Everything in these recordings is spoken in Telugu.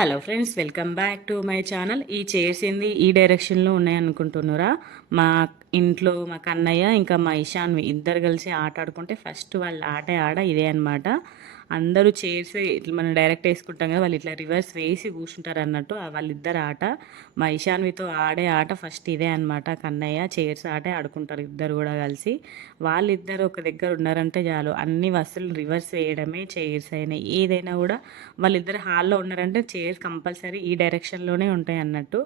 Hello friends, welcome back to my channel. ఈ చైర్స్ ఏంది ఈ డైరెక్షన్లో ఉన్నాయనుకుంటున్నారా? మా ఇంట్లో మా కన్నయ్య ఇంకా మా ఇషాన్వి ఇద్దరు కలిసి ఆట ఆడుకుంటే ఫస్ట్ వాళ్ళ ఆట ఇదే అనమాట. అందరూ చైర్స్ ఇట్లా మనం డైరెక్ట్ వేసుకుంటాం కదా, వాళ్ళు ఇట్లా రివర్స్ వేసి కూర్చుంటారు అన్నట్టు వాళ్ళిద్దరు ఆట. మా ఇషాన్వితో ఆడే ఆట ఫస్ట్ ఇదే అనమాట. కన్నయ్య చైర్స్ ఆటే ఆడుకుంటారు ఇద్దరు కూడా కలిసి. వాళ్ళిద్దరు ఒక దగ్గర ఉన్నారంటే చాలు, అన్ని వస్తువులు రివర్స్ వేయడమే. చైర్స్ అయినా ఏదైనా కూడా వాళ్ళిద్దరు హాల్లో ఉన్నారంటే చైర్స్ కంపల్సరీ ఈ డైరెక్షన్లోనే ఉంటాయి అన్నట్టు.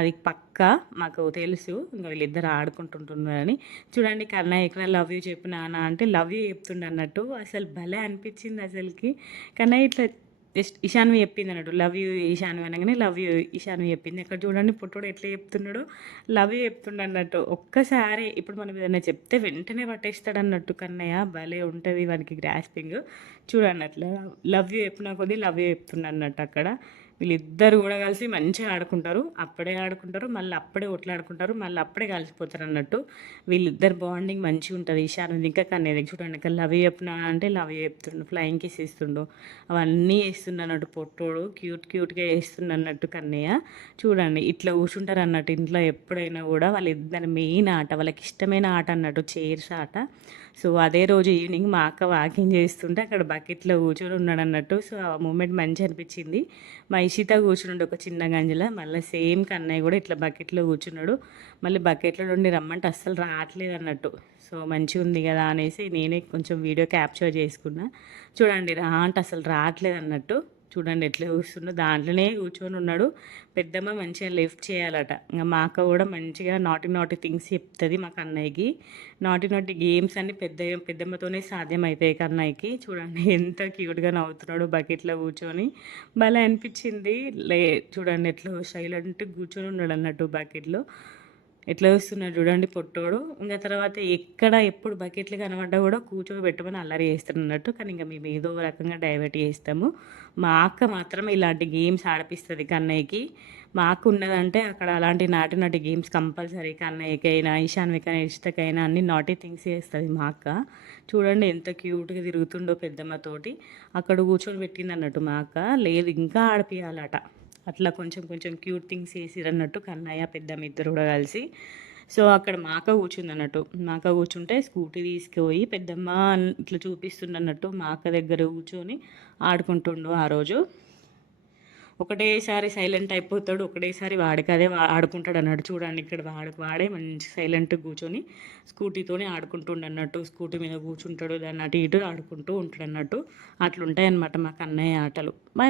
అది పక్కా మాకు తెలుసు. ఇంకా వీళ్ళిద్దరు ఆడుకుంటుంటున్నారని. చూడండి, కన్నయ్య ఇక్కడ లవ్ యూ చెప్పు నాన్న అంటే లవ్ యూ చెప్తుండ అన్నట్టు. అసలు భలే అనిపించింది అసలుకి. కన్నయ్య ఇట్లా జస్ట్ ఇషాన్వి చెప్పింది అన్నట్టు. లవ్ యూ ఇషాన్వి అనగానే లవ్ యూ ఇషాన్వి చెప్పింది. ఇక్కడ చూడండి పుట్టుడు ఎట్లా చెప్తున్నాడో, లవ్ యూ చెప్తుండ అన్నట్టు. ఒక్కసారి ఇప్పుడు మనం ఏదైనా చెప్తే వెంటనే పట్టేస్తాడు అన్నట్టు కన్నయ్య. భలే ఉంటుంది వానికి గ్రాస్పింగ్. చూడండి అట్లా లవ్ యూ చెప్పిన కొద్దీ లవ్ యూ చెప్తుండ అన్నట్టు అక్కడ. వీళ్ళిద్దరు కూడా కలిసి మంచిగా ఆడుకుంటారు. అప్పుడే ఆడుకుంటారు, మళ్ళీ అప్పుడే కొట్లాడుకుంటారు, మళ్ళీ అప్పుడే కలిసిపోతారు అన్నట్టు. వీళ్ళిద్దరు బాండింగ్ మంచిగా ఉంటుంది. ఇషాన్ ఇంకా కన్నయ్యది చూడండి, ఇక్కడ లవ్ చెప్పినా అంటే లవ్ చెప్తుండు, ఫ్లయింగ్ కిస్ ఇస్తుండు, అవన్నీ వేస్తుండ అన్నట్టు. పొట్టోడు క్యూట్గా వేస్తుండ అన్నట్టు కన్నయ్య. చూడండి ఇట్లా కూర్చుంటారు అన్నట్టు ఇంట్లో ఎప్పుడైనా కూడా. వాళ్ళిద్దరు మెయిన్ ఆట, వాళ్ళకి ఇష్టమైన ఆట అన్నట్టు చైర్స్ ఆట. సో అదే రోజు ఈవినింగ్ మా అక్క వాకింగ్ చేస్తుంటే అక్కడ బకెట్లో కూర్చొని ఉన్నాడు అన్నట్టు. సో ఆ మూమెంట్ మంచి అనిపించింది. మా ఇషిత కూర్చున్నాడు ఒక చిన్న గంజల. మళ్ళీ సేమ్ కన్నయ్య కూడా ఇట్లా బకెట్లో కూర్చున్నాడు. మళ్ళీ బకెట్లో నుండి రమ్మంటే అస్సలు రావట్లేదు అన్నట్టు. సో మంచిగా ఉంది కదా అనేసి నేనే కొంచెం వీడియో క్యాప్చర్ చేసుకున్నా. చూడండి రా అంటే అసలు రావట్లేదు అన్నట్టు. చూడండి ఎట్లా కూర్చుండో, దాంట్లోనే కూర్చొని ఉన్నాడు. పెద్దమ్మ మంచిగా లిఫ్ట్ చేయాలట. ఇంకా మా అక్క కూడా మంచిగా నాటి థింగ్స్ చెప్తుంది మా కన్నయ్యకి. నాటి గేమ్స్ అన్ని పెద్దమ్మతోనే సాధ్యమవుతాయి కన్నయ్యకి. చూడండి ఎంత క్యూట్గా నవ్వుతున్నాడు బకెట్లో కూర్చొని. భలే అనిపించింది. చూడండి ఎట్లా సైలెంట్ కూర్చొని ఉన్నాడు అన్నట్టు బకెట్లో. ఎట్లా వస్తున్నాడు చూడండి పొట్టోడు. ఇంకా తర్వాత ఎప్పుడు బకెట్లు కనబడ్డా కూడా కూర్చోబెట్టమని అల్లరి చేస్తున్నట్టు. కానీ ఇంకా మేము ఏదో రకంగా డైవర్ట్ చేస్తాము. మా అక్క మాత్రం ఇలాంటి గేమ్స్ ఆడిపిస్తుంది కన్నయ్యకి. మా అక్క ఉన్నదంటే అక్కడ అలాంటి నాటి గేమ్స్ కంపల్సరీ. కన్నయ్యకైనా ఇషాన్వికైనా ఇష్టకైనా అన్ని నాటి థింగ్స్ చేస్తుంది మా అక్క. చూడండి ఎంత క్యూట్గా తిరుగుతుండో పెద్దమ్మతోటి. అక్కడ కూర్చొని పెట్టింది అన్నట్టు మా అక్క. లేదు ఇంకా ఆడిపియాలట. అట్లా కొంచెం కొంచెం క్యూట్ థింగ్స్ వేసిరన్నట్టు కన్నయ్య పెద్దమ్మ ఇద్దరు కూడా కలిసి. సో అక్కడ మాక కూర్చుంది అన్నట్టు. మాక కూర్చుంటే స్కూటీ తీసుకుపోయి పెద్దమ్మ ఇట్లా చూపిస్తుండన్నట్టు. మాక దగ్గర కూర్చొని ఆడుకుంటుండు ఆ రోజు. ఒకటేసారి సైలెంట్ అయిపోతాడు, ఒకటేసారి వాడికి అదే ఆడుకుంటాడు అన్నట్టు. చూడండి ఇక్కడ వాడే మంచి సైలెంట్గా కూర్చొని స్కూటీతోనే ఆడుకుంటుండ అన్నట్టు. స్కూటీ మీద కూర్చుంటాడు, దాన్ని అటు ఇటు ఆడుకుంటూ ఉంటాడు అన్నట్టు. అట్లుంటాయి అన్నమాట మా కన్నయ్య ఆటలు. బాయ్.